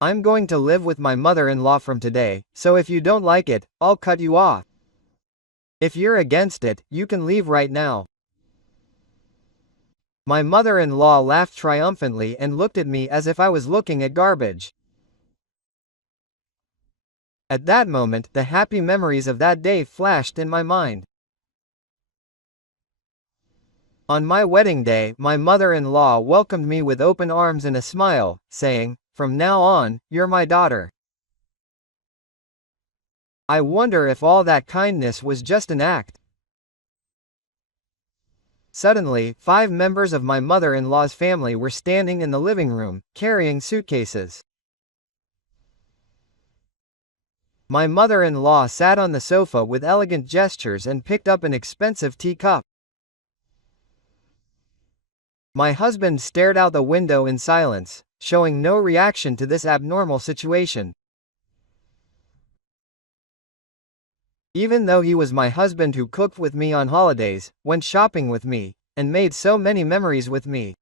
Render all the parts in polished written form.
I'm going to live with my mother-in-law from today, so if you don't like it, I'll cut you off. If you're against it, you can leave right now. My mother-in-law laughed triumphantly and looked at me as if I was looking at garbage. At that moment, the happy memories of that day flashed in my mind. On my wedding day, my mother-in-law welcomed me with open arms and a smile, saying, "From now on, you're my daughter." I wonder if all that kindness was just an act. Suddenly, 5 members of my mother-in-law's family were standing in the living room, carrying suitcases. My mother-in-law sat on the sofa with elegant gestures and picked up an expensive teacup. My husband stared out the window in silence, showing no reaction to this abnormal situation. Even though he was my husband who cooked with me on holidays, went shopping with me, and made so many memories with me.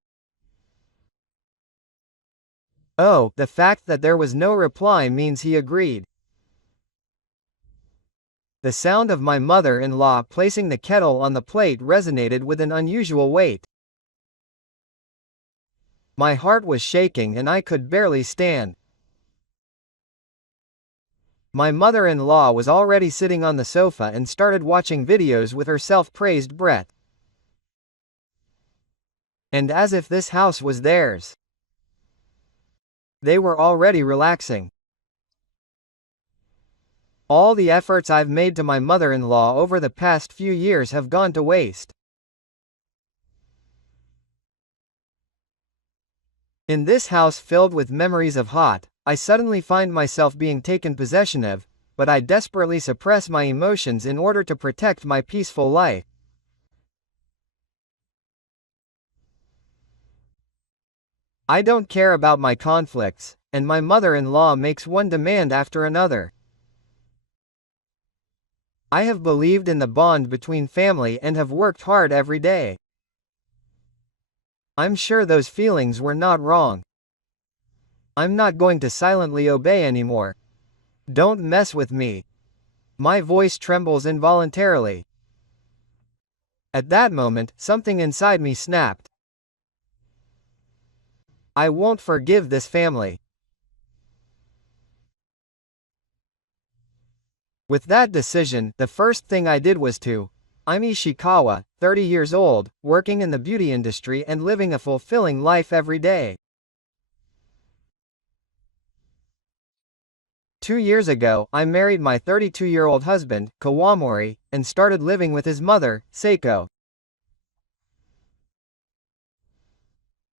Oh, the fact that there was no reply means he agreed. The sound of my mother-in-law placing the kettle on the plate resonated with an unusual weight. My heart was shaking and I could barely stand. My mother-in-law was already sitting on the sofa and started watching videos with her self-praised breath. And as if this house was theirs. They were already relaxing. All the efforts I've made to my mother-in-law over the past few years have gone to waste. In this house filled with memories of hot, I suddenly find myself being taken possession of, but I desperately suppress my emotions in order to protect my peaceful life. I don't care about my conflicts, and my mother-in-law makes one demand after another. I have believed in the bond between family and have worked hard every day. I'm sure those feelings were not wrong. I'm not going to silently obey anymore. Don't mess with me. My voice trembles involuntarily. At that moment, something inside me snapped. I won't forgive this family. With that decision, the first thing I did was to I'm Ishikawa, 30 years old, working in the beauty industry and living a fulfilling life every day. 2 years ago, I married my 32-year-old husband, Kawamori, and started living with his mother, Seiko.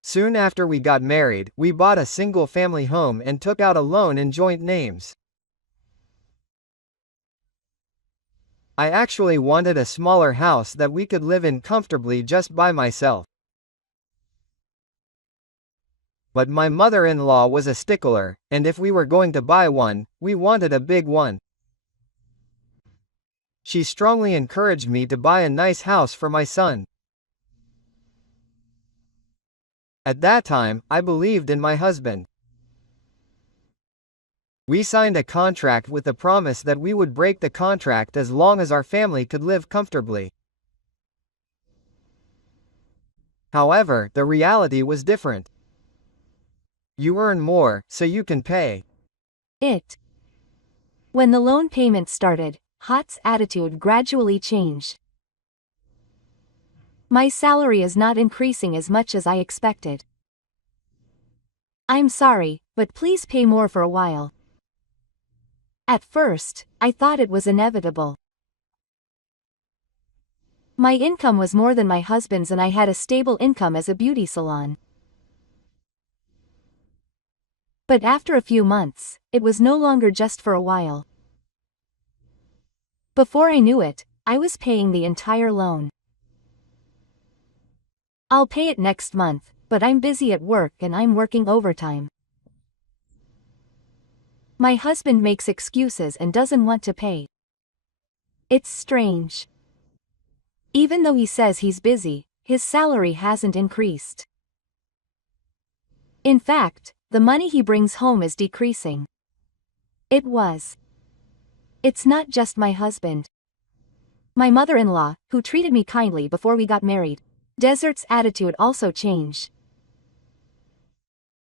Soon after we got married, we bought a single-family home and took out a loan in joint names. I actually wanted a smaller house that we could live in comfortably just by myself. But my mother-in-law was a stickler, and if we were going to buy one, we wanted a big one. She strongly encouraged me to buy a nice house for my son. At that time, I believed in my husband. We signed a contract with the promise that we would break the contract as long as our family could live comfortably. However, the reality was different. You earn more, so you can pay it. When the loan payment started, Hot's attitude gradually changed. My salary is not increasing as much as I expected. I'm sorry, but please pay more for a while. At first, I thought it was inevitable. My income was more than my husband's and I had a stable income as a beauty salon. But after a few months, it was no longer just for a while. Before I knew it, I was paying the entire loan. I'll pay it next month, but I'm busy at work and I'm working overtime. My husband makes excuses and doesn't want to pay. It's strange. Even though he says he's busy, his salary hasn't increased. In fact, the money he brings home is decreasing. It was. It's not just my husband. My mother-in-law, who treated me kindly before we got married, Desert's attitude also changed.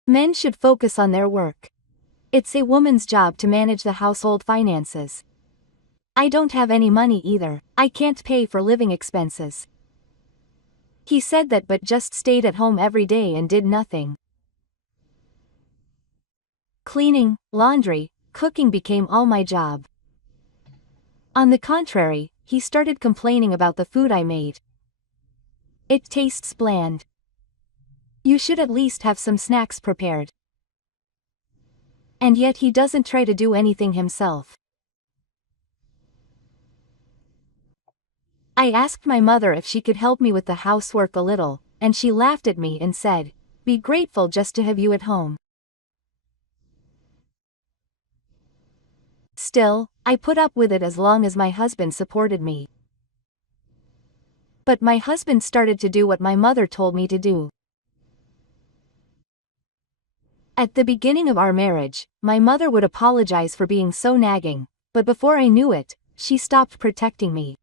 Men should focus on their work. It's a woman's job to manage the household finances. I don't have any money either. I can't pay for living expenses. He said that but just stayed at home every day and did nothing. Cleaning, laundry, cooking became all my job. On the contrary, he started complaining about the food I made. It tastes bland. You should at least have some snacks prepared. And yet he doesn't try to do anything himself. I asked my mother if she could help me with the housework a little, and she laughed at me and said, "Be grateful just to have you at home." Still, I put up with it as long as my husband supported me. But my husband started to do what my mother told me to do. At the beginning of our marriage, my mother would apologize for being so nagging, but before I knew it, she stopped protecting me.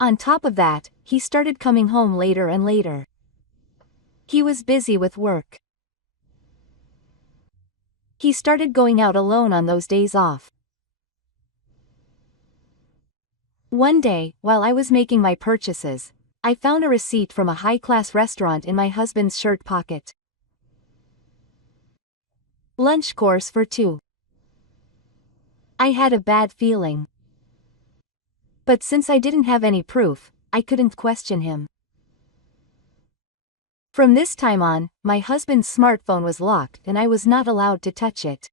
On top of that, he started coming home later and later. He was busy with work. He started going out alone on those days off. One day, while I was making my purchases, I found a receipt from a high-class restaurant in my husband's shirt pocket. Lunch course for 2. I had a bad feeling. But since I didn't have any proof, I couldn't question him. From this time on, my husband's smartphone was locked and I was not allowed to touch it.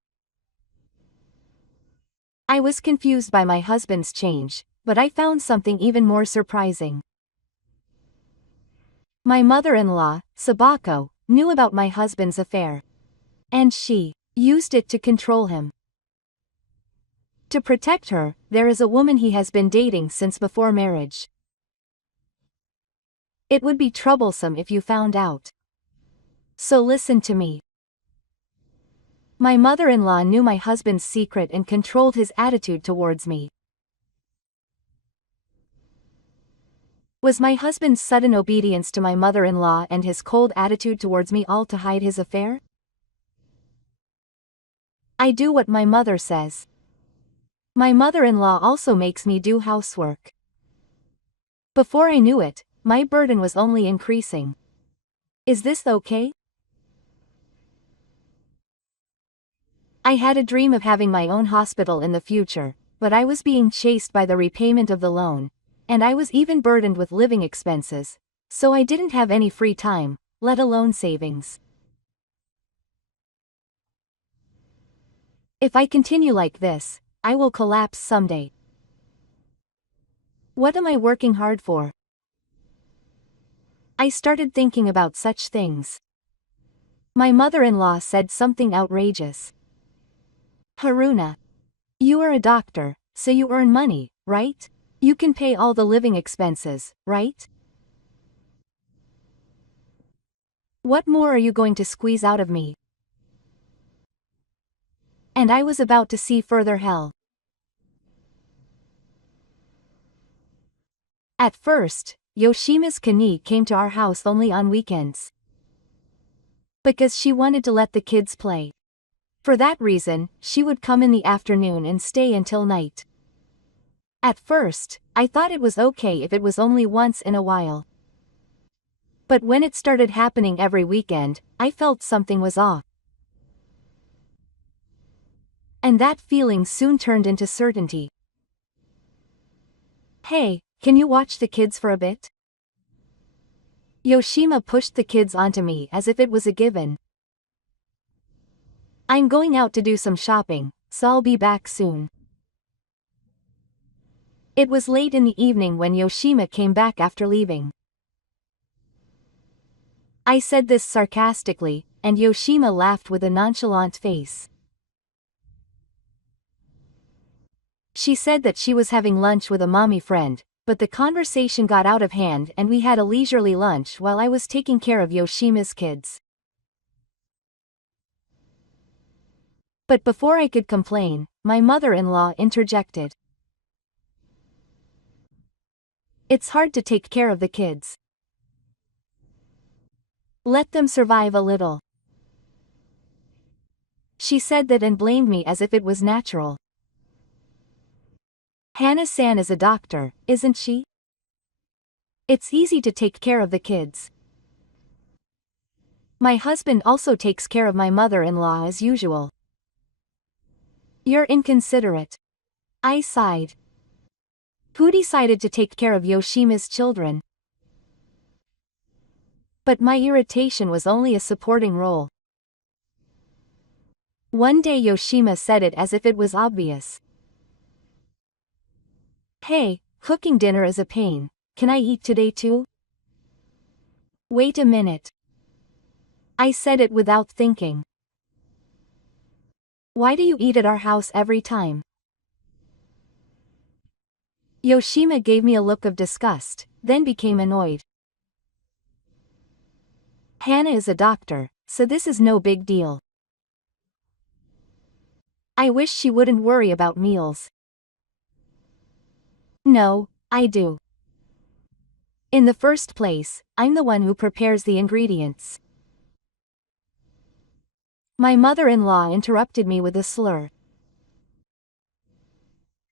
I was confused by my husband's change, but I found something even more surprising. My mother-in-law, Sabako, knew about my husband's affair. And she used it to control him. To protect her, there is a woman he has been dating since before marriage. It would be troublesome if you found out. So listen to me. My mother-in-law knew my husband's secret and controlled his attitude towards me. Was my husband's sudden obedience to my mother-in-law and his cold attitude towards me all to hide his affair? I do what my mother says. My mother-in-law also makes me do housework. Before I knew it, my burden was only increasing. Is this okay? I had a dream of having my own hospital in the future, but I was being chased by the repayment of the loan, and I was even burdened with living expenses, so I didn't have any free time, let alone savings. If I continue like this, I will collapse someday. What am I working hard for? I started thinking about such things. My mother-in-law said something outrageous. "Haruna, you are a doctor, so you earn money, right? You can pay all the living expenses, right? What more are you going to squeeze out of me?" And I was about to see further hell. At first, Yoshima's Kani came to our house only on weekends. Because she wanted to let the kids play. For that reason, she would come in the afternoon and stay until night. At first, I thought it was okay if it was only once in a while. But when it started happening every weekend, I felt something was off. And that feeling soon turned into certainty. "Hey, can you watch the kids for a bit?" Yoshima pushed the kids onto me as if it was a given. "I'm going out to do some shopping, so I'll be back soon." It was late in the evening when Yoshima came back after leaving. I said this sarcastically, and Yoshima laughed with a nonchalant face. She said that she was having lunch with a mommy friend, but the conversation got out of hand and we had a leisurely lunch while I was taking care of Yoshima's kids. But before I could complain, my mother-in-law interjected. It's hard to take care of the kids. Let them survive a little. She said that and blamed me as if it was natural. Hannah-san is a doctor, isn't she? It's easy to take care of the kids. My husband also takes care of my mother-in-law as usual. You're inconsiderate. I sighed. Who decided to take care of Yoshima's children? But my irritation was only a supporting role. One day Yoshima said it as if it was obvious. Hey, cooking dinner is a pain. Can I eat today too? Wait a minute. I said it without thinking. Why do you eat at our house every time? Yoshima gave me a look of disgust, then became annoyed. Hannah is a doctor, so this is no big deal. I wish she wouldn't worry about meals. No, I do. In the first place, I'm the one who prepares the ingredients. My mother-in-law interrupted me with a slur.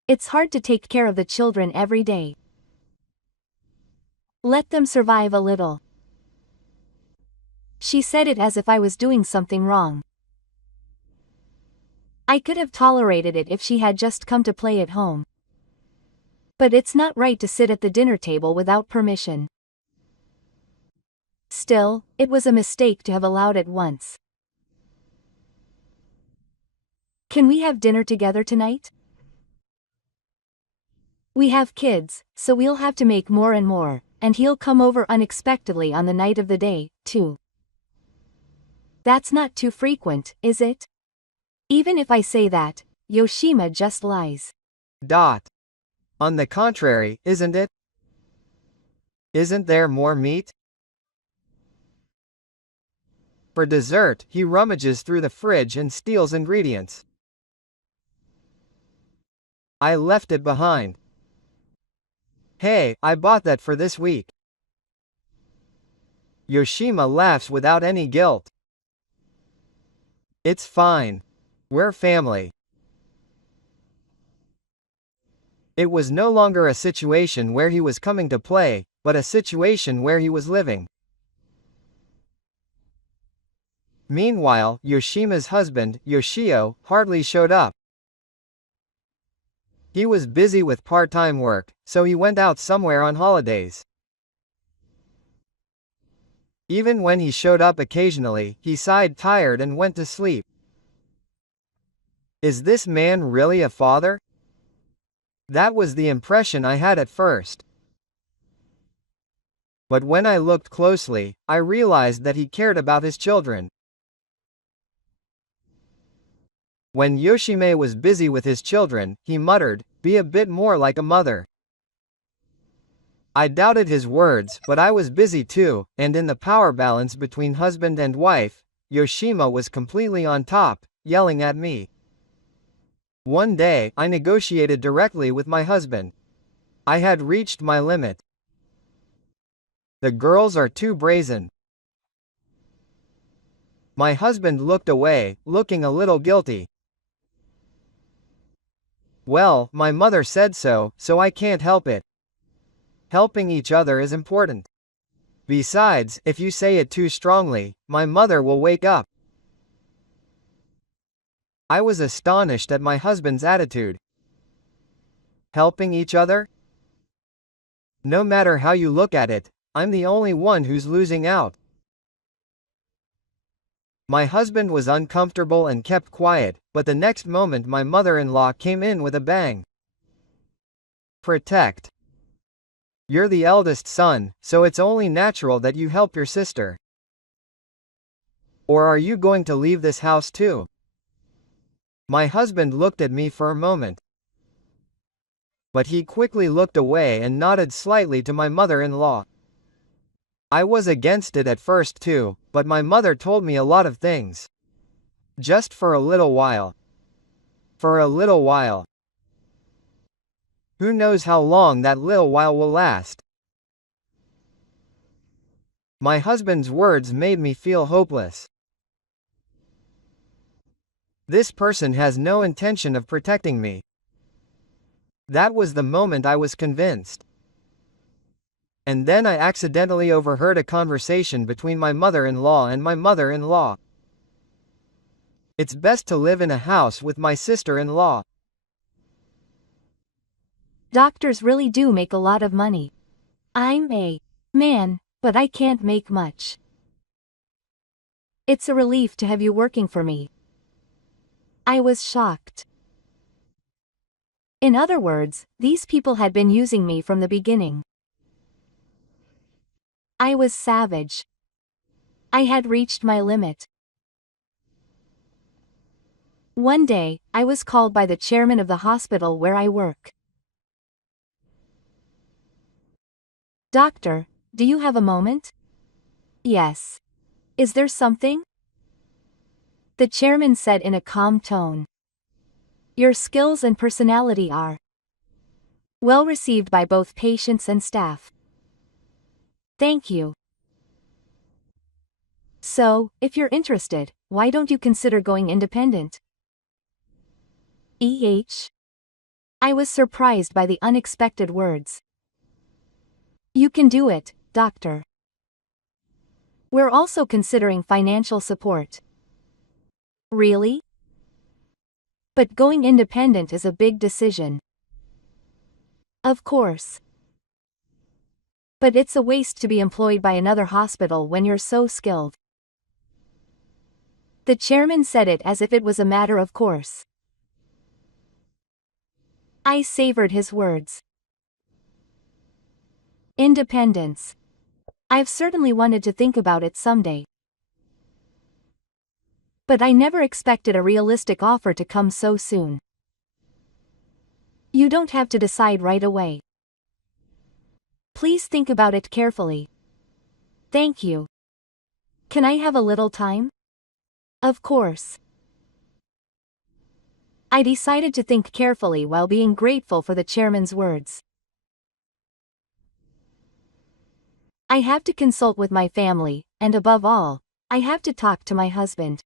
It's hard to take care of the children every day. Let them survive a little. She said it as if I was doing something wrong. I could have tolerated it if she had just come to play at home. But it's not right to sit at the dinner table without permission. Still, it was a mistake to have allowed it once. Can we have dinner together tonight? We have kids, so we'll have to make more and more, and he'll come over unexpectedly on the night of the day, too. That's not too frequent, is it? Even if I say that, Yoshima just lies. On the contrary, isn't it? Isn't there more meat? For dessert, he rummages through the fridge and steals ingredients. I left it behind. Hey, I bought that for this week. Yoshima laughs without any guilt. It's fine. We're family. It was no longer a situation where he was coming to play, but a situation where he was living. Meanwhile, Yoshima's husband, Yoshio, hardly showed up. He was busy with part-time work, so he went out somewhere on holidays. Even when he showed up occasionally, he sighed tired and went to sleep. Is this man really a father? That was the impression I had at first. But when I looked closely, I realized that he cared about his children. When Yoshime was busy with his children, he muttered, "Be a bit more like a mother." I doubted his words, but I was busy too, and in the power balance between husband and wife, Yoshima was completely on top, yelling at me. One day, I negotiated directly with my husband. I had reached my limit. The girls are too brazen. My husband looked away, looking a little guilty. Well, my mother said so, so I can't help it. Helping each other is important. Besides, if you say it too strongly, my mother will wake up. I was astonished at my husband's attitude. Helping each other? No matter how you look at it, I'm the only one who's losing out. My husband was uncomfortable and kept quiet, but the next moment my mother-in-law came in with a bang. Protect. You're the eldest son, so it's only natural that you help your sister. Or are you going to leave this house too? My husband looked at me for a moment. But he quickly looked away and nodded slightly to my mother-in-law. I was against it at first too, but my mother told me a lot of things. Just for a little while. For a little while. Who knows how long that little while will last? My husband's words made me feel hopeless. This person has no intention of protecting me. That was the moment I was convinced. And then I accidentally overheard a conversation between my mother-in-law and my mother-in-law. It's best to live in a house with my sister-in-law. Doctors really do make a lot of money. I'm a man, but I can't make much. It's a relief to have you working for me. I was shocked. In other words, these people had been using me from the beginning. I was savage. I had reached my limit. One day, I was called by the chairman of the hospital where I work. Doctor, do you have a moment? Yes. Is there something? The chairman said in a calm tone. Your skills and personality are well received by both patients and staff. Thank you. So, if you're interested, why don't you consider going independent? I was surprised by the unexpected words. You can do it, doctor. We're also considering financial support. Really? But going independent is a big decision. Of course. But it's a waste to be employed by another hospital when you're so skilled. The chairman said it as if it was a matter of course. I savored his words. Independence. I've certainly wanted to think about it someday. But I never expected a realistic offer to come so soon. You don't have to decide right away. Please think about it carefully. Thank you. Can I have a little time? Of course. I decided to think carefully while being grateful for the chairman's words. I have to consult with my family, and above all, I have to talk to my husband.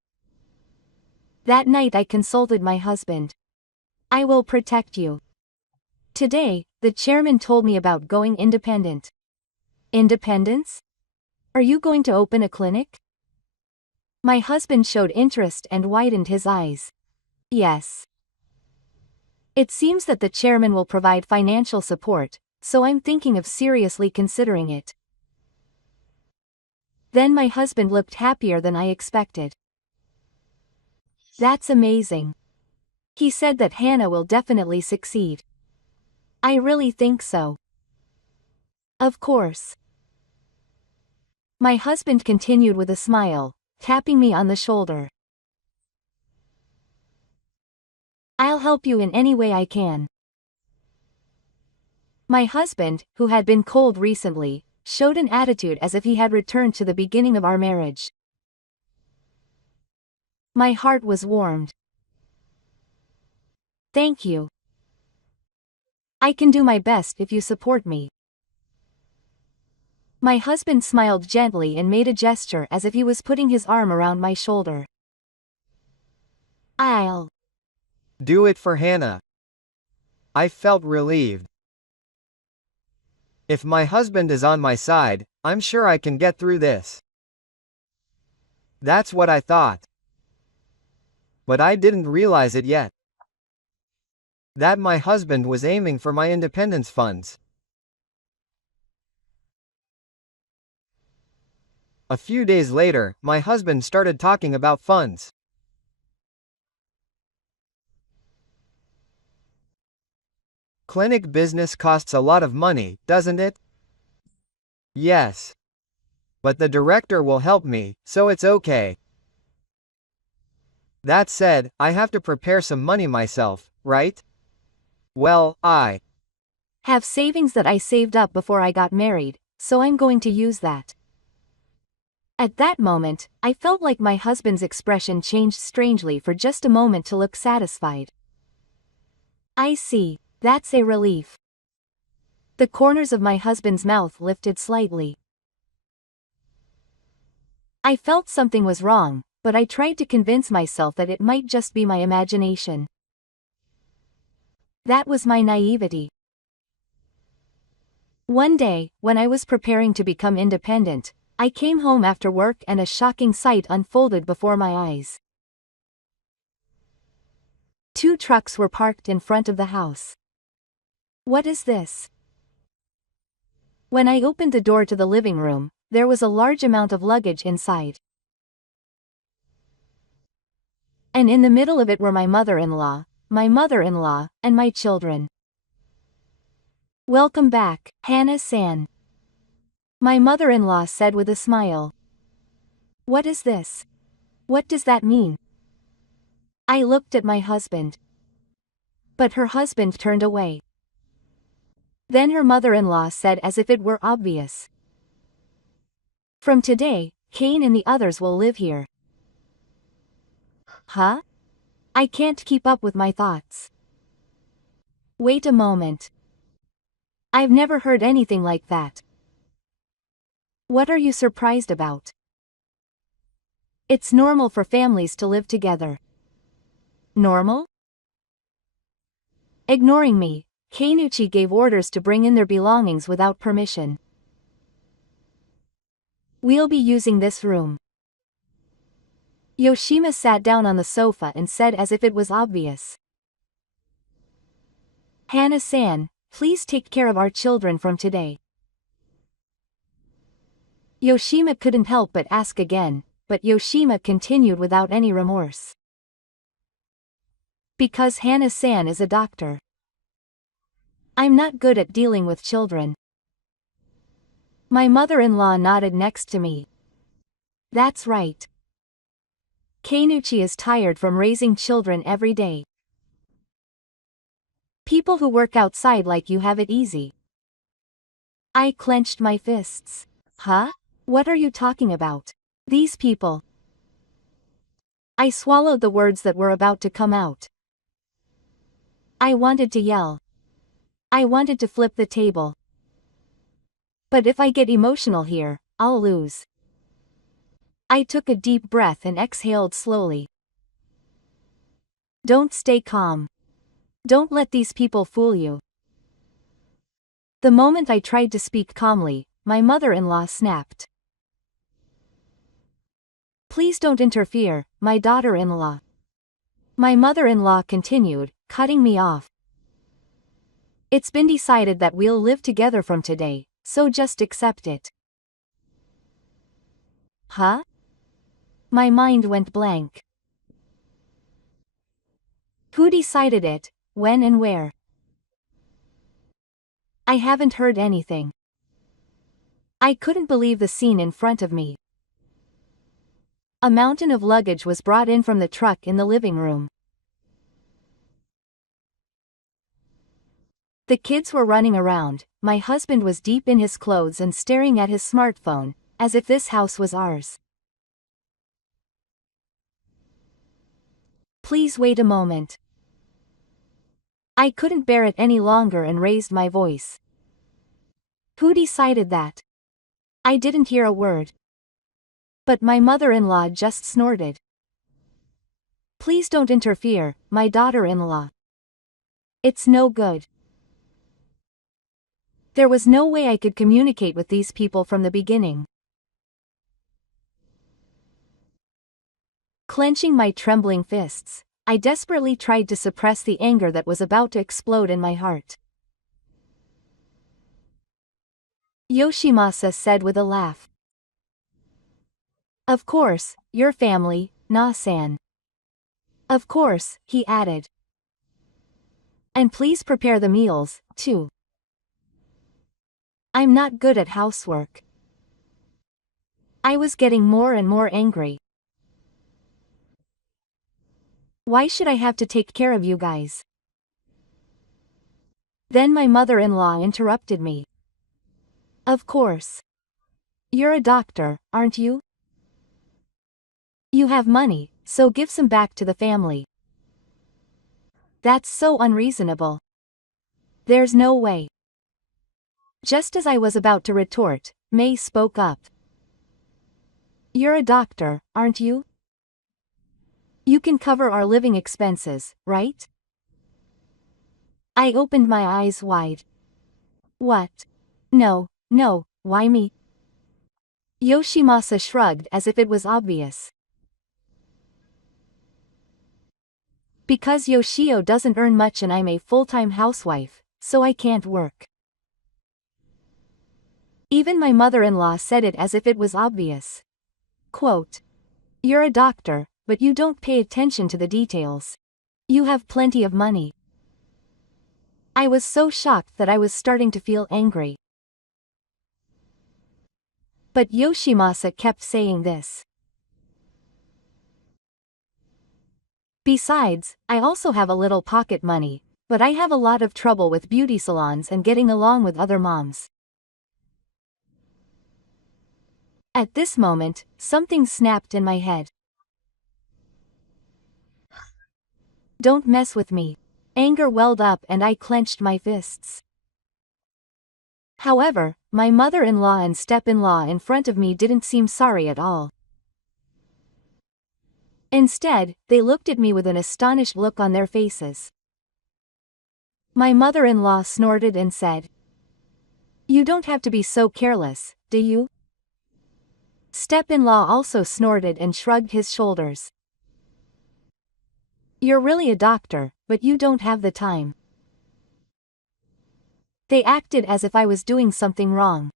That night I consulted my husband. I will protect you. Today, the chairman told me about going independent. Independence? Are you going to open a clinic? My husband showed interest and widened his eyes. Yes. It seems that the chairman will provide financial support, so I'm thinking of seriously considering it. Then my husband looked happier than I expected. That's amazing. He said that Hannah will definitely succeed. I really think so. Of course. My husband continued with a smile, tapping me on the shoulder. I'll help you in any way I can. My husband, who had been cold recently, showed an attitude as if he had returned to the beginning of our marriage. My heart was warmed. Thank you. I can do my best if you support me. My husband smiled gently and made a gesture as if he was putting his arm around my shoulder. I'll do it for Hannah. I felt relieved. If my husband is on my side, I'm sure I can get through this. That's what I thought. But I didn't realize it yet. That my husband was aiming for my independence funds. A few days later, my husband started talking about funds. Clinic business costs a lot of money, doesn't it? Yes. But the director will help me, so it's okay. That said, I have to prepare some money myself, right? Well, I have savings that I saved up before I got married, so I'm going to use that. At that moment, I felt like my husband's expression changed strangely for just a moment to look satisfied. I see, that's a relief. The corners of my husband's mouth lifted slightly. I felt something was wrong, but I tried to convince myself that it might just be my imagination. That was my naivety. One day, when I was preparing to become independent, I came home after work and a shocking sight unfolded before my eyes. 2 trucks were parked in front of the house. What is this? When I opened the door to the living room, there was a large amount of luggage inside. And in the middle of it were my mother-in-law, and my children. Welcome back, Hannah-san. My mother-in-law said with a smile. What is this? What does that mean? I looked at my husband. But her husband turned away. Then her mother-in-law said as if it were obvious. From today, Kane and the others will live here. Huh? I can't keep up with my thoughts. Wait a moment. I've never heard anything like that. What are you surprised about? It's normal for families to live together. Normal? Ignoring me, Keinuchi gave orders to bring in their belongings without permission. We'll be using this room. Yoshima sat down on the sofa and said as if it was obvious. Hannah-san, please take care of our children from today. Yoshima couldn't help but ask again, but Yoshima continued without any remorse. Because Hannah-san is a doctor. I'm not good at dealing with children. My mother-in-law nodded next to me. That's right. Keinuchi is tired from raising children every day. People who work outside like you have it easy. I clenched my fists. Huh? What are you talking about? These people. I swallowed the words that were about to come out. I wanted to yell. I wanted to flip the table. But if I get emotional here, I'll lose. I took a deep breath and exhaled slowly. Don't stay calm. Don't let these people fool you. The moment I tried to speak calmly, my mother-in-law snapped. Please don't interfere, my daughter-in-law. My mother-in-law continued, cutting me off. It's been decided that we'll live together from today, so just accept it. Huh? My mind went blank. Who decided it, when and where? I haven't heard anything. I couldn't believe the scene in front of me. A mountain of luggage was brought in from the truck in the living room. The kids were running around, my husband was deep in his clothes and staring at his smartphone, as if this house was ours. Please wait a moment. I couldn't bear it any longer and raised my voice. Who decided that? I didn't hear a word. But my mother-in-law just snorted. Please don't interfere, my daughter-in-law. It's no good. There was no way I could communicate with these people from the beginning. Clenching my trembling fists, I desperately tried to suppress the anger that was about to explode in my heart. Yoshimasa said with a laugh. Of course, your family, Na-san. Of course, he added. And please prepare the meals, too. I'm not good at housework. I was getting more and more angry. Why should I have to take care of you guys? Then my mother-in-law interrupted me. Of course. You're a doctor, aren't you? You have money, so give some back to the family. That's so unreasonable. There's no way. Just as I was about to retort, May spoke up. You're a doctor, aren't you? You can cover our living expenses, right? I opened my eyes wide. What? No, why me? Yoshimasa shrugged as if it was obvious. Because Yoshio doesn't earn much and I'm a full-time housewife, so I can't work. Even my mother-in-law said it as if it was obvious. Quote, you're a doctor, but you don't pay attention to the details. You have plenty of money. I was so shocked that I was starting to feel angry. But Yoshimasa kept saying this. Besides, I also have a little pocket money, but I have a lot of trouble with beauty salons and getting along with other moms. At this moment, something snapped in my head. Don't mess with me. Anger welled up and I clenched my fists. However, my mother-in-law and step-in-law in front of me didn't seem sorry at all. Instead, they looked at me with an astonished look on their faces. My mother-in-law snorted and said, "You don't have to be so careless, do you?" Step-in-law also snorted and shrugged his shoulders. "You're really a doctor, but you don't have the time." They acted as if I was doing something wrong.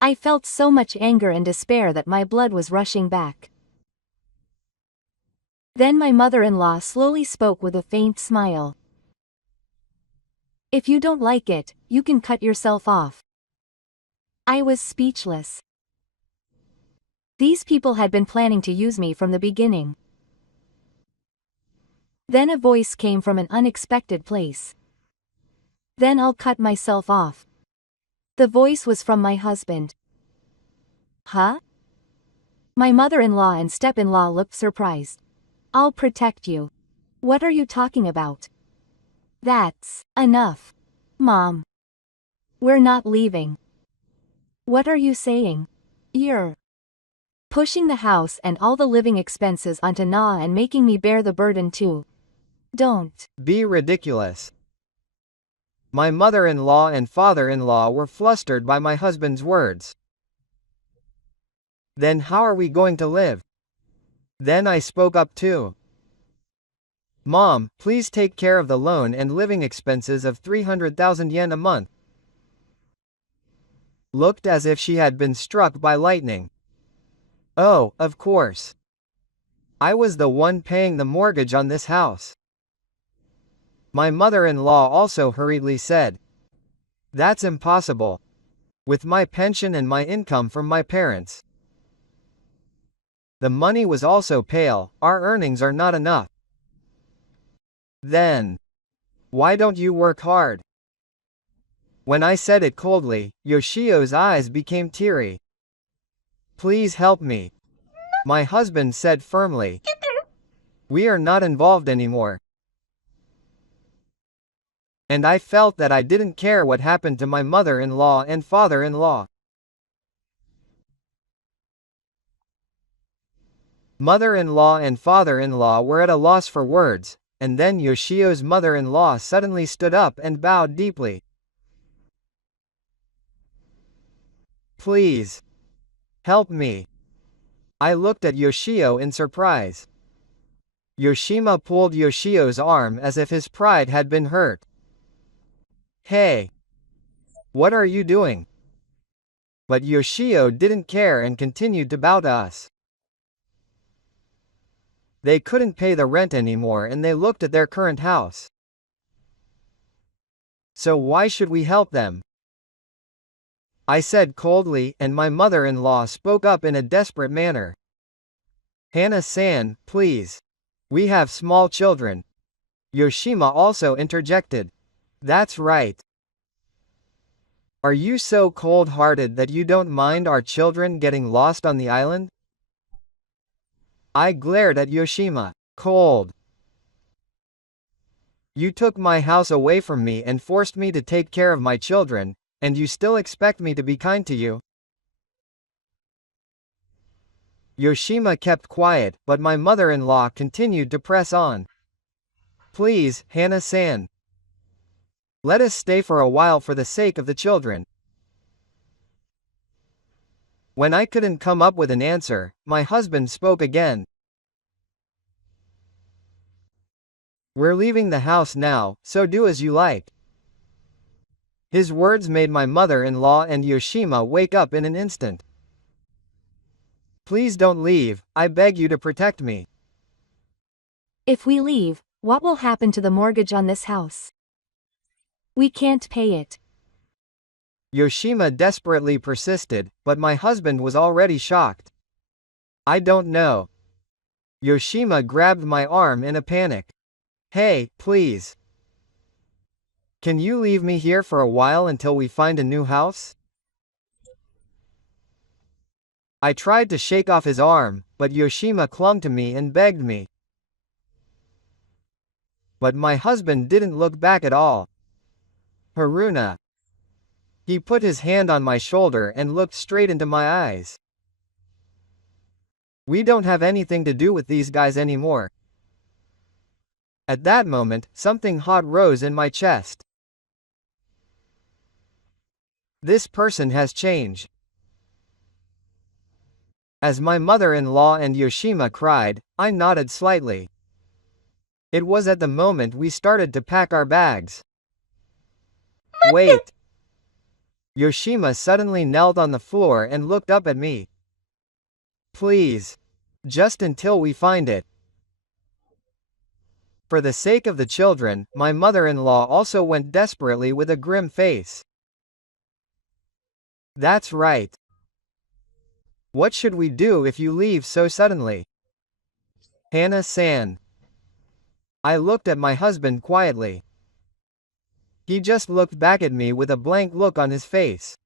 I felt so much anger and despair that my blood was rushing back. Then my mother-in-law slowly spoke with a faint smile. "If you don't like it, you can cut yourself off." I was speechless. These people had been planning to use me from the beginning. Then a voice came from an unexpected place. "Then I'll cut myself off." The voice was from my husband. Huh? My mother-in-law and step-in-law looked surprised. "I'll protect you. What are you talking about?" "That's enough. Mom. We're not leaving." "What are you saying? You're pushing the house and all the living expenses onto Na and making me bear the burden too. Don't be ridiculous." My mother-in-law and father-in-law were flustered by my husband's words. "Then how are we going to live?" Then I spoke up too. "Mom, please take care of the loan and living expenses of 300,000 yen a month." Looked as if she had been struck by lightning. Oh, of course. I was the one paying the mortgage on this house. My mother-in-law also hurriedly said, "That's impossible. With my pension and my income from my parents. The money was also pale, our earnings are not enough." "Then why don't you work hard?" When I said it coldly, Yoshio's eyes became teary. "Please help me," my husband said firmly. "We are not involved anymore." And I felt that I didn't care what happened to my mother-in-law and father-in-law. Mother-in-law and father-in-law were at a loss for words, and then Yoshio's mother-in-law suddenly stood up and bowed deeply. "Please help me." I looked at Yoshio in surprise. Yoshima pulled Yoshio's arm as if his pride had been hurt. "Hey! What are you doing?" But Yoshio didn't care and continued to bow to us. They couldn't pay the rent anymore and they looked at their current house. So why should we help them? I said coldly, and my mother-in-law spoke up in a desperate manner. "Hana-san, please. We have small children." Yoshima also interjected. "That's right. Are you so cold-hearted that you don't mind our children getting lost on the island?" I glared at Yoshima. Cold. You took my house away from me and forced me to take care of my children, and you still expect me to be kind to you? Yoshima kept quiet, but my mother-in-law continued to press on. Please, Hana-san. Let us stay for a while for the sake of the children. When I couldn't come up with an answer, my husband spoke again. We're leaving the house now, so do as you like. His words made my mother-in-law and Yoshima wake up in an instant. Please don't leave, I beg you to protect me. If we leave, what will happen to the mortgage on this house? We can't pay it. Yoshima desperately persisted, but my husband was already shocked. I don't know. Yoshima grabbed my arm in a panic. Hey, please. Can you leave me here for a while until we find a new house? I tried to shake off his arm, but Yoshima clung to me and begged me. But my husband didn't look back at all. Haruna. He put his hand on my shoulder and looked straight into my eyes. We don't have anything to do with these guys anymore. At that moment, something hot rose in my chest. This person has changed. As my mother-in-law and Yoshima cried, I nodded slightly. It was at the moment we started to pack our bags. Wait. Yoshima suddenly knelt on the floor and looked up at me. Please. Just until we find it. For the sake of the children, my mother-in-law also went desperately with a grim face. That's right. What should we do if you leave so suddenly? Hana-san. I looked at my husband quietly. He just looked back at me with a blank look on his face.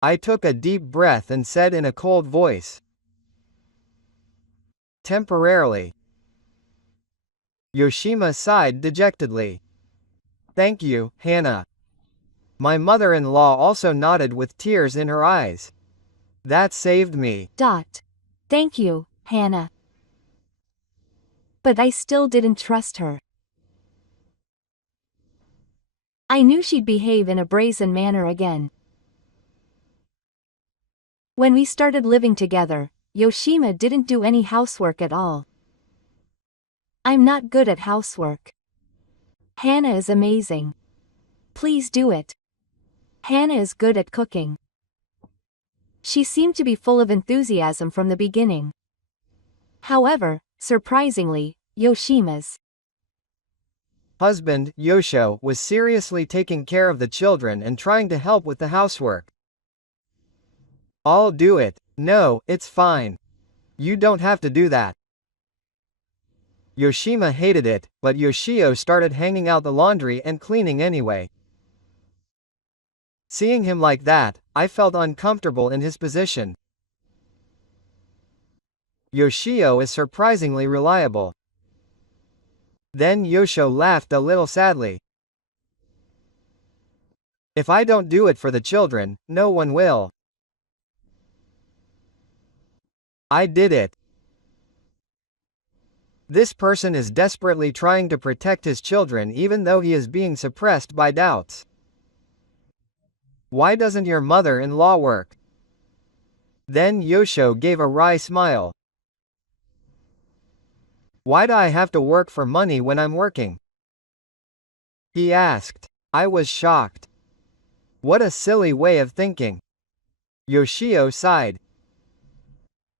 I took a deep breath and said in a cold voice. Temporarily. Yoshima sighed dejectedly. Thank you, Hana. My mother-in-law also nodded with tears in her eyes. That saved me. Thank you, Hana. But I still didn't trust her. I knew she'd behave in a brazen manner again. When we started living together, Yoshima didn't do any housework at all. I'm not good at housework. Hana is amazing. Please do it. Hana is good at cooking. She seemed to be full of enthusiasm from the beginning. However, surprisingly, Yoshima's husband, Yosho, was seriously taking care of the children and trying to help with the housework. I'll do it. No, it's fine. You don't have to do that. Yoshima hated it, but Yoshio started hanging out the laundry and cleaning anyway. Seeing him like that, I felt uncomfortable in his position. Yoshio is surprisingly reliable. Then Yosho laughed a little sadly. If I don't do it for the children, no one will. I did it. This person is desperately trying to protect his children even though he is being suppressed by doubts. Why doesn't your mother-in-law work? Then Yosho gave a wry smile. Why do I have to work for money when I'm working? He asked. I was shocked. What a silly way of thinking. Yoshio sighed.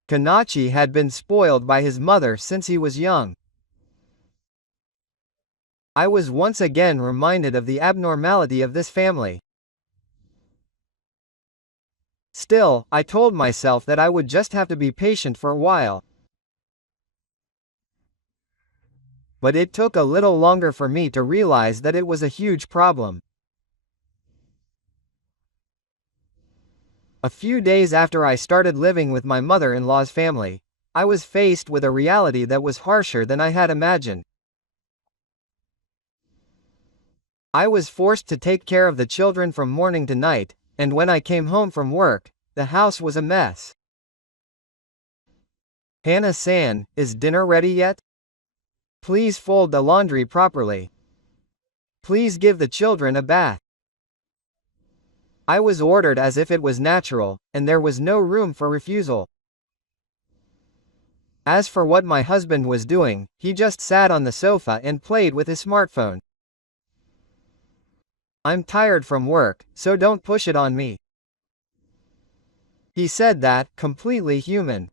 Kanachi had been spoiled by his mother since he was young. I was once again reminded of the abnormality of this family. Still, I told myself that I would just have to be patient for a while. But it took a little longer for me to realize that it was a huge problem. A few days after I started living with my mother-in-law's family, I was faced with a reality that was harsher than I had imagined. I was forced to take care of the children from morning to night, and when I came home from work, the house was a mess. Hannah-san, is dinner ready yet? Please fold the laundry properly. Please give the children a bath. I was ordered as if it was natural, and there was no room for refusal. As for what my husband was doing, he just sat on the sofa and played with his smartphone. I'm tired from work, so don't push it on me. He said that, completely human.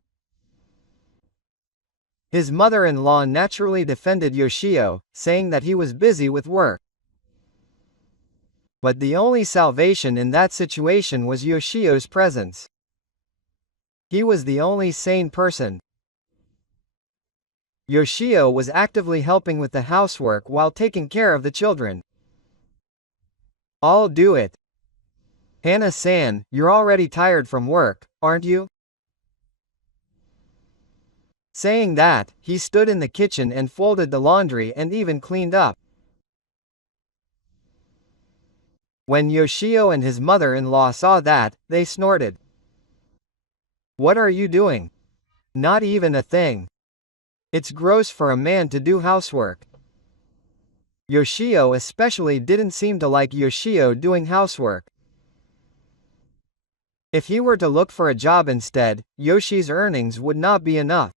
His mother-in-law naturally defended Yoshio, saying that he was busy with work. But the only salvation in that situation was Yoshio's presence. He was the only sane person. Yoshio was actively helping with the housework while taking care of the children. I'll do it. Hannah-san, you're already tired from work, aren't you? Saying that, he stood in the kitchen and folded the laundry and even cleaned up. When Yoshio and his mother-in-law saw that, they snorted. What are you doing? Not even a thing. It's gross for a man to do housework. Yoshio especially didn't seem to like Yoshio doing housework. If he were to look for a job instead, Yoshi's earnings would not be enough.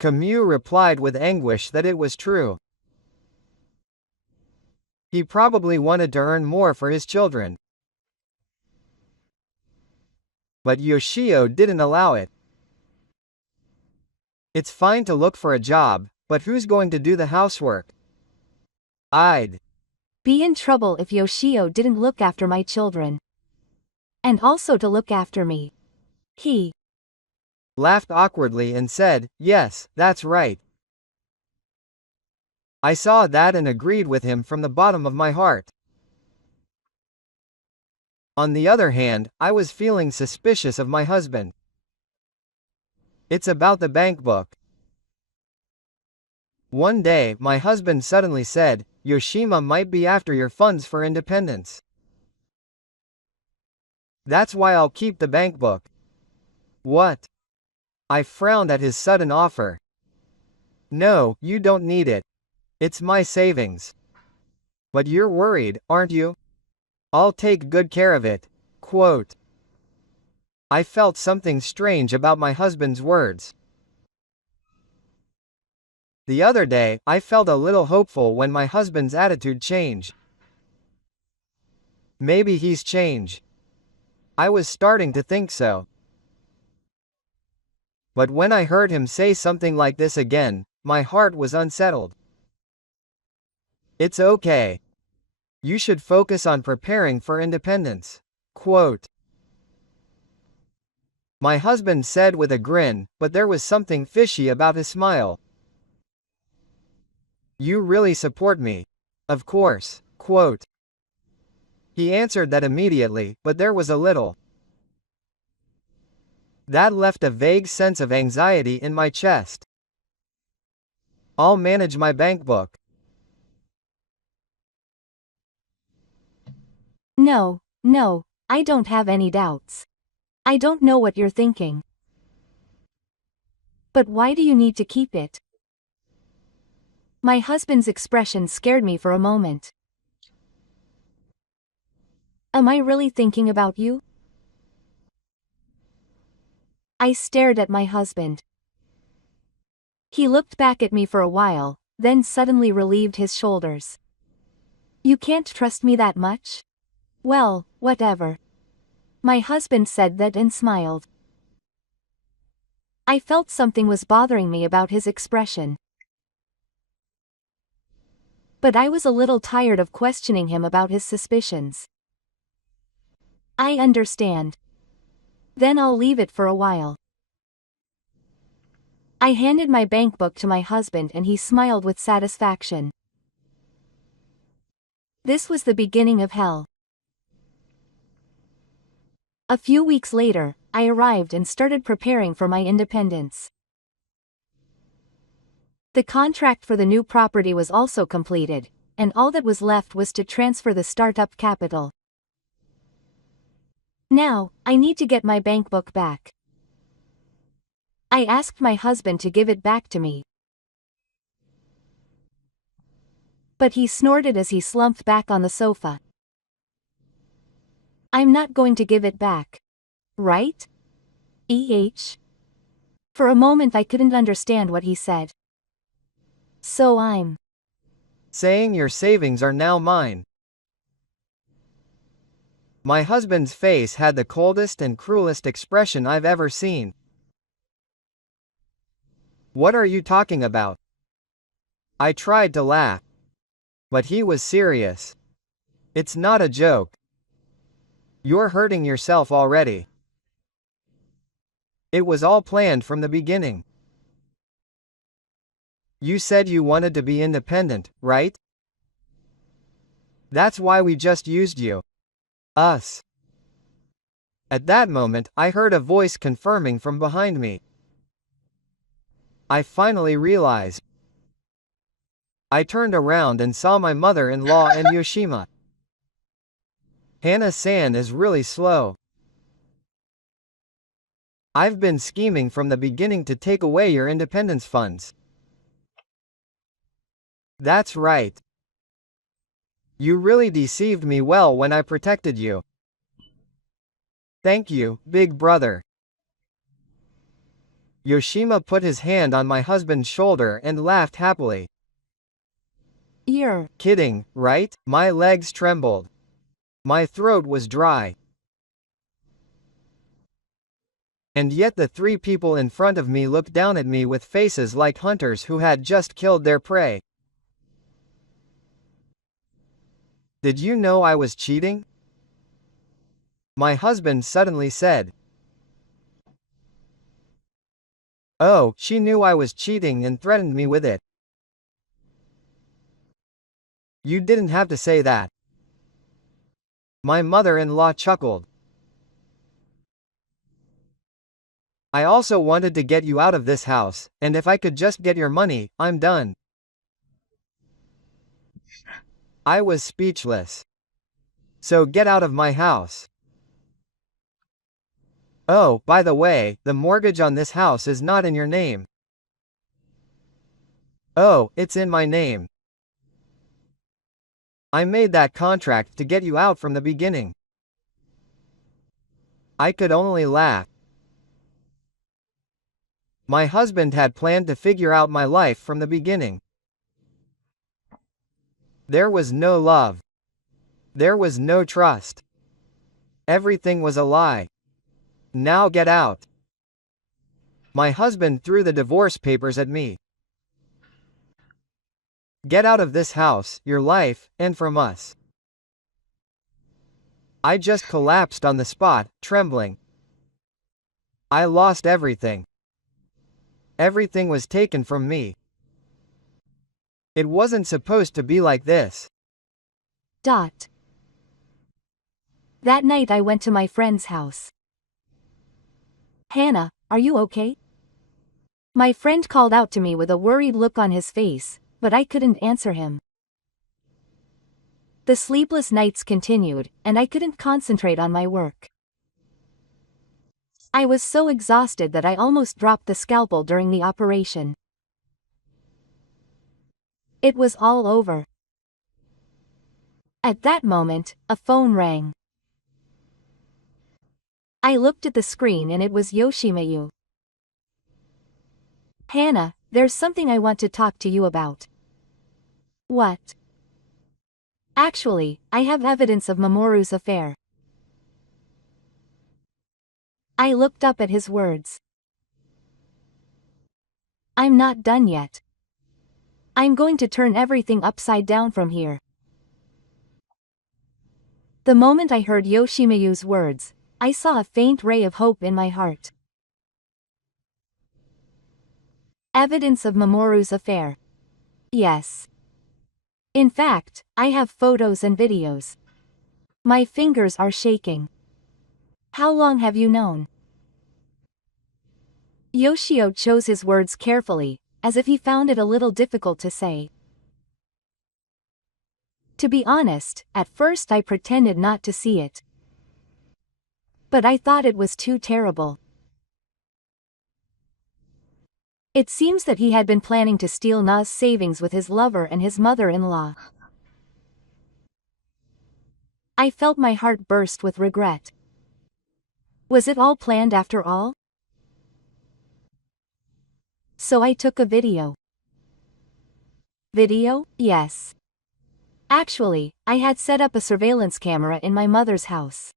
Camus replied with anguish that it was true. He probably wanted to earn more for his children. But Yoshio didn't allow it. It's fine to look for a job, but who's going to do the housework? I'd be in trouble if Yoshio didn't look after my children. And also to look after me. He laughed awkwardly and said, yes, that's right. I saw that and agreed with him from the bottom of my heart. On the other hand, I was feeling suspicious of my husband. It's about the bank book. One day, my husband suddenly said, Yoshima might be after your funds for independence. That's why I'll keep the bank book. What? I frowned at his sudden offer. No, you don't need it. It's my savings. But you're worried, aren't you? I'll take good care of it. Quote. I felt something strange about my husband's words. The other day, I felt a little hopeful when my husband's attitude changed. Maybe he's changed. I was starting to think so. But when I heard him say something like this again, my heart was unsettled. It's okay. You should focus on preparing for independence. Quote. My husband said with a grin, but there was something fishy about his smile. You really support me. Of course. Quote. He answered that immediately, but there was a little. That left a vague sense of anxiety in my chest. I'll manage my bank book. No, I don't have any doubts. I don't know what you're thinking. But why do you need to keep it? My husband's expression scared me for a moment. Am I really thinking about you? I stared at my husband. He looked back at me for a while, then suddenly relieved his shoulders. You can't trust me that much? Well, whatever. My husband said that and smiled. I felt something was bothering me about his expression. But I was a little tired of questioning him about his suspicions. I understand. Then I'll leave it for a while. I handed my bank book to my husband and he smiled with satisfaction. This was the beginning of hell. A few weeks later, I arrived and started preparing for my independence. The contract for the new property was also completed, and all that was left was to transfer the startup capital. Now, I need to get my bank book back. I asked my husband to give it back to me. But he snorted as he slumped back on the sofa. I'm not going to give it back. Right? For a moment I couldn't understand what he said. So I'm saying your savings are now mine. My husband's face had the coldest and cruelest expression I've ever seen. What are you talking about? I tried to laugh. But he was serious. It's not a joke. You're hurting yourself already. It was all planned from the beginning. You said you wanted to be independent, right? That's why we just used you. Us. At that moment, I heard a voice confirming from behind me. I finally realized. I turned around and saw my mother-in-law and Yoshima. Hana-san is really slow. I've been scheming from the beginning to take away your independence funds. That's right. You really deceived me well when I protected you. Thank you, big brother. Yoshima put his hand on my husband's shoulder and laughed happily. You're kidding, right? My legs trembled. My throat was dry. And yet the three people in front of me looked down at me with faces like hunters who had just killed their prey. Did you know I was cheating? My husband suddenly said. Oh, she knew I was cheating and threatened me with it. You didn't have to say that. My mother-in-law chuckled. I also wanted to get you out of this house, and if I could just get your money, I'm done. I was speechless. So get out of my house. Oh, by the way, the mortgage on this house is not in your name. Oh, it's in my name. I made that contract to get you out from the beginning. I could only laugh. My husband had planned to figure out my life from the beginning. There was no love. There was no trust. Everything was a lie. Now get out. My husband threw the divorce papers at me. Get out of this house, your life, and from us. I just collapsed on the spot, trembling. I lost everything. Everything was taken from me. It wasn't supposed to be like this. That night I went to my friend's house. Hannah, are you okay? My friend called out to me with a worried look on his face, but I couldn't answer him. The sleepless nights continued, and I couldn't concentrate on my work. I was so exhausted that I almost dropped the scalpel during the operation. It was all over. At that moment, a phone rang. I looked at the screen and it was Yoshimayu. Hannah, there's something I want to talk to you about. What? Actually, I have evidence of Mamoru's affair. I looked up at his words. I'm not done yet. I'm going to turn everything upside down from here. The moment I heard Yoshimayu's words, I saw a faint ray of hope in my heart. Evidence of Mamoru's affair. Yes. In fact, I have photos and videos. My fingers are shaking. How long have you known? Yoshio chose his words carefully, as if he found it a little difficult to say. To be honest, at first I pretended not to see it. But I thought it was too terrible. It seems that he had been planning to steal Na's savings with his lover and his mother-in-law. I felt my heart burst with regret. Was it all planned after all? So I took a video. Video? Yes. Actually, I had set up a surveillance camera in my mother's house.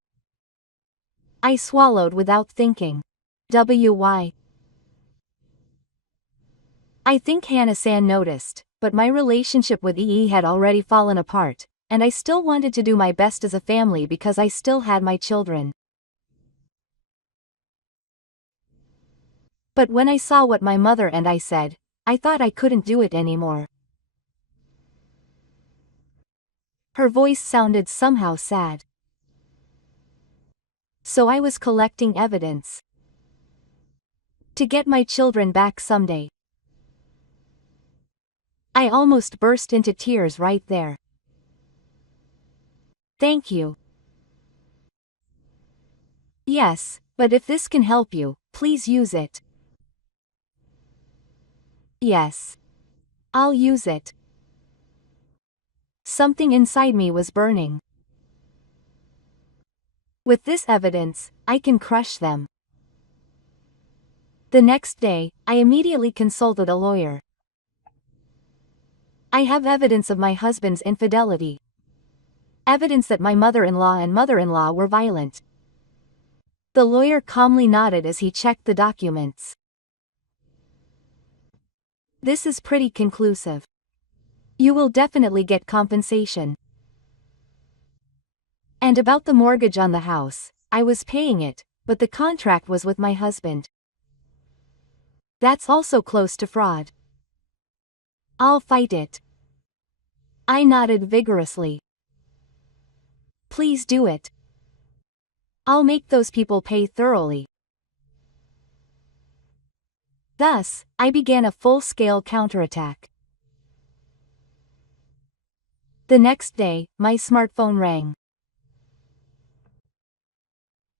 I swallowed without thinking. Why? I think Hana-san noticed, but my relationship with Ii had already fallen apart, and I still wanted to do my best as a family because I still had my children. But when I saw what my mother and I said, I thought I couldn't do it anymore. Her voice sounded somehow sad. So I was collecting evidence. To get my children back someday. I almost burst into tears right there. Thank you. Yes, but if this can help you, please use it. Yes. I'll use it. Something inside me was burning. With this evidence, I can crush them. The next day, I immediately consulted a lawyer. I have evidence of my husband's infidelity. Evidence that my mother-in-law and mother-in-law were violent. The lawyer calmly nodded as he checked the documents. This is pretty conclusive. You will definitely get compensation. And about the mortgage on the house, I was paying it, but the contract was with my husband. That's also close to fraud. I'll fight it. I nodded vigorously. Please do it. I'll make those people pay thoroughly. Thus, I began a full-scale counterattack. The next day, my smartphone rang.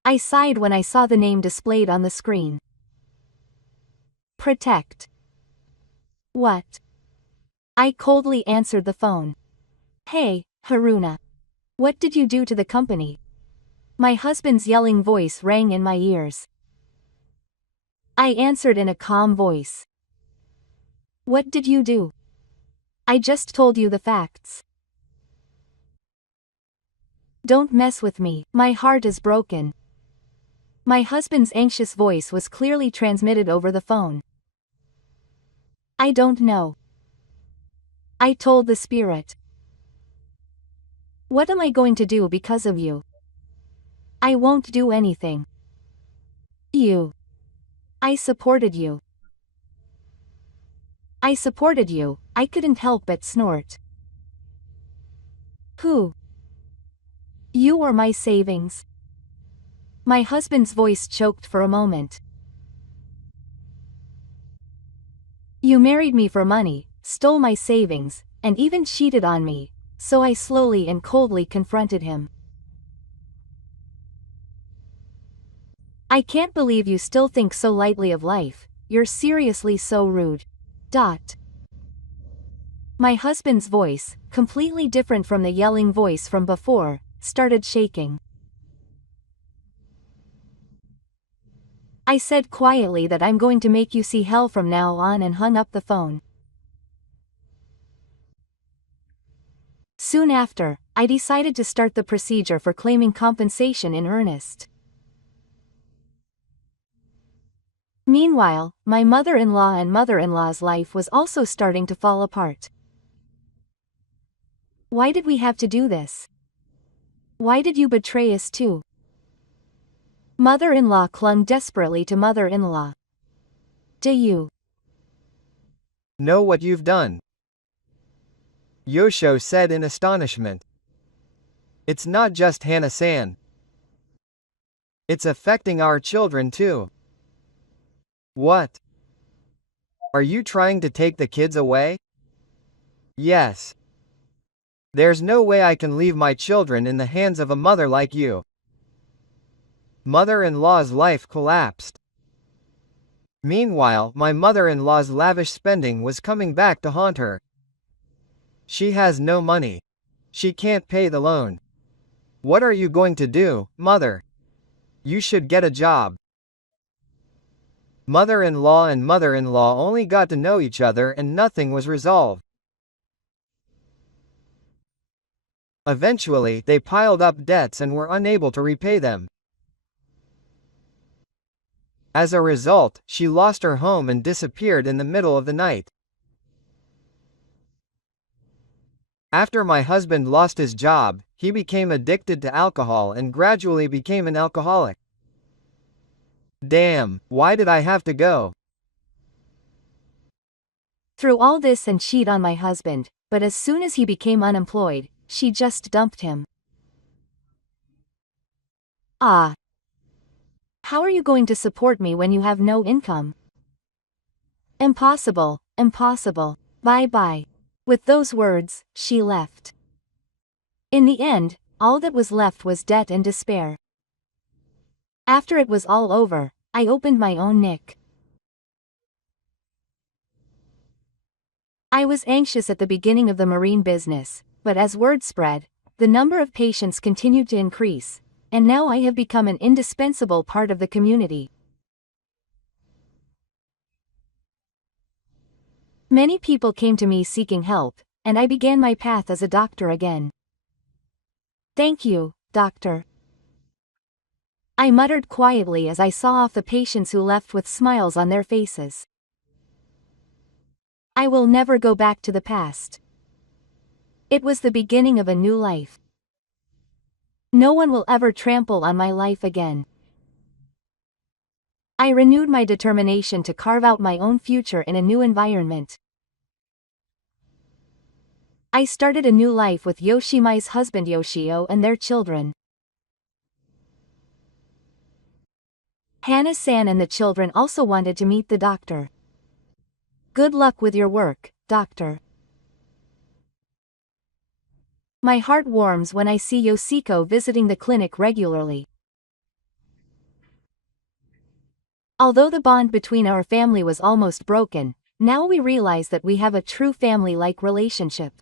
I sighed when I saw the name displayed on the screen. Protect. What? I coldly answered the phone. Hey, Haruna. What did you do to the company? My husband's yelling voice rang in my ears. I answered in a calm voice. What did you do? I just told you the facts. Don't mess with me, my heart is broken. My husband's anxious voice was clearly transmitted over the phone. I don't know. I told the spirit. What am I going to do because of you? I won't do anything. You. I supported you. I supported you, I couldn't help but snort. Who? You or my savings? My husband's voice choked for a moment. You married me for money, stole my savings, and even cheated on me, so I slowly and coldly confronted him. I can't believe you still think so lightly of life, you're seriously so rude. My husband's voice, completely different from the yelling voice from before, started shaking. I said quietly that I'm going to make you see hell from now on and hung up the phone. Soon after, I decided to start the procedure for claiming compensation in earnest. Meanwhile, my mother-in-law and mother-in-law's life was also starting to fall apart. Why did we have to do this? Why did you betray us too? Mother-in-law clung desperately to mother-in-law. Do you know what you've done? Yoshio said in astonishment. It's not just Hana-san. It's affecting our children too. What? Are you trying to take the kids away? Yes. There's no way I can leave my children in the hands of a mother like you. Mother-in-law's life collapsed. Meanwhile, my mother-in-law's lavish spending was coming back to haunt her. She has no money. She can't pay the loan. What are you going to do, mother? You should get a job. Mother-in-law and mother-in-law only got to know each other and nothing was resolved. Eventually, they piled up debts and were unable to repay them. As a result, she lost her home and disappeared in the middle of the night. After my husband lost his job, he became addicted to alcohol and gradually became an alcoholic. Damn, why did I have to go through all this and cheat on my husband, but as soon as he became unemployed, she just dumped him. Ah. How are you going to support me when you have no income? Impossible, impossible, bye-bye. With those words, she left. In the end, all that was left was debt and despair. After it was all over, I opened my own nick. I was anxious at the beginning of the marine business, but as word spread, the number of patients continued to increase, and now I have become an indispensable part of the community. Many people came to me seeking help, and I began my path as a doctor again. Thank you, doctor. I muttered quietly as I saw off the patients who left with smiles on their faces. I will never go back to the past. It was the beginning of a new life. No one will ever trample on my life again. I renewed my determination to carve out my own future in a new environment. I started a new life with Yoshimai's husband Yoshio and their children. Hana-san and the children also wanted to meet the doctor. Good luck with your work, doctor. My heart warms when I see Yoshiko visiting the clinic regularly. Although the bond between our family was almost broken, now we realize that we have a true family-like relationship.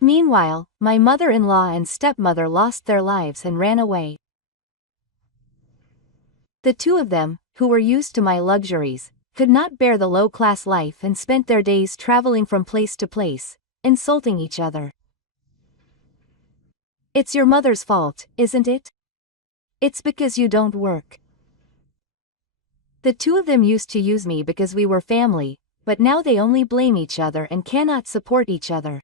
Meanwhile, my mother-in-law and stepmother lost their lives and ran away. The two of them, who were used to my luxuries, could not bear the low-class life and spent their days traveling from place to place, insulting each other. It's your mother's fault, isn't it? It's because you don't work. The two of them used to use me because we were family, but now they only blame each other and cannot support each other.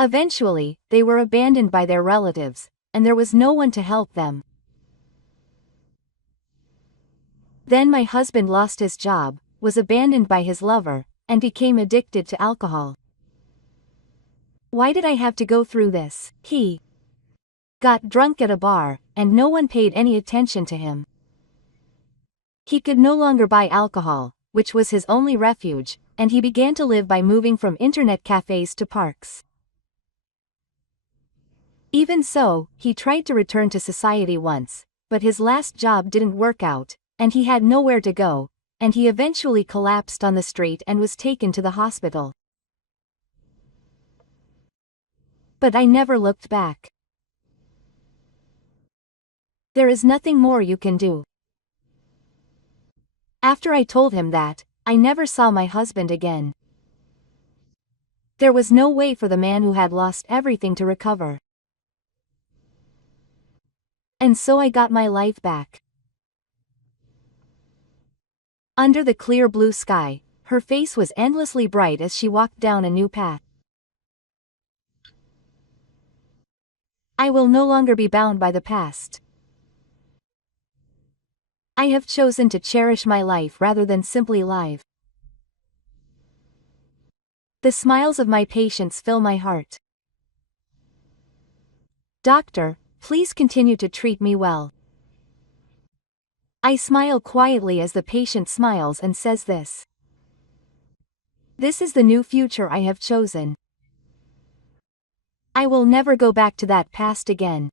Eventually, they were abandoned by their relatives, and there was no one to help them. Then my husband lost his job, was abandoned by his lover, and became addicted to alcohol. Why did I have to go through this? He got drunk at a bar, and no one paid any attention to him. He could no longer buy alcohol, which was his only refuge, and he began to live by moving from internet cafes to parks. Even so, he tried to return to society once, but his last job didn't work out, and he had nowhere to go, and he eventually collapsed on the street and was taken to the hospital. But I never looked back. There is nothing more you can do. After I told him that, I never saw my husband again. There was no way for the man who had lost everything to recover. And so I got my life back. Under the clear blue sky, her face was endlessly bright as she walked down a new path. I will no longer be bound by the past. I have chosen to cherish my life rather than simply live. The smiles of my patients fill my heart. Doctor, please continue to treat me well. I smile quietly as the patient smiles and says this. This is the new future I have chosen. I will never go back to that past again.